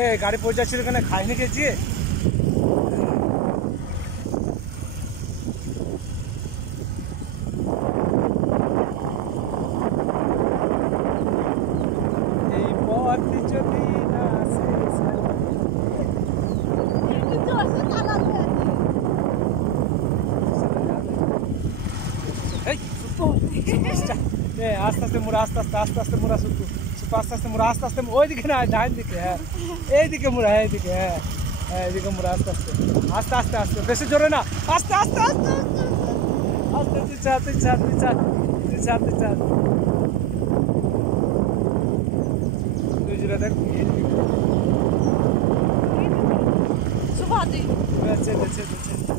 এ গাড়ি পৌঁছাচ্ছিল এখানে খাইনি খেয়েছি এই পথ যদি না শেষ হয়। এই সুতু আস্তে আস্তে মুড়া আস্তে আস্তে আস্তে আস্তে মুড়া সুতু সুতু আস্তে আস্তে মুড়া আস্তে আস্তে ওইদিকে না ডান দিকে হ্যাঁ এইদিকে মুড়া এইদিকে হ্যাঁ এইদিকে মুড়া আস্তে আস্তে আস্তে আস্তে আস্তে বেশি জোরে না আস্তে আস্তে আস্তে আস্তে তুই চা তুই চা তুই চা তুই চা তুই চা তুই জোরে দেখ सुबह दी अच्छा अच्छा अच्छा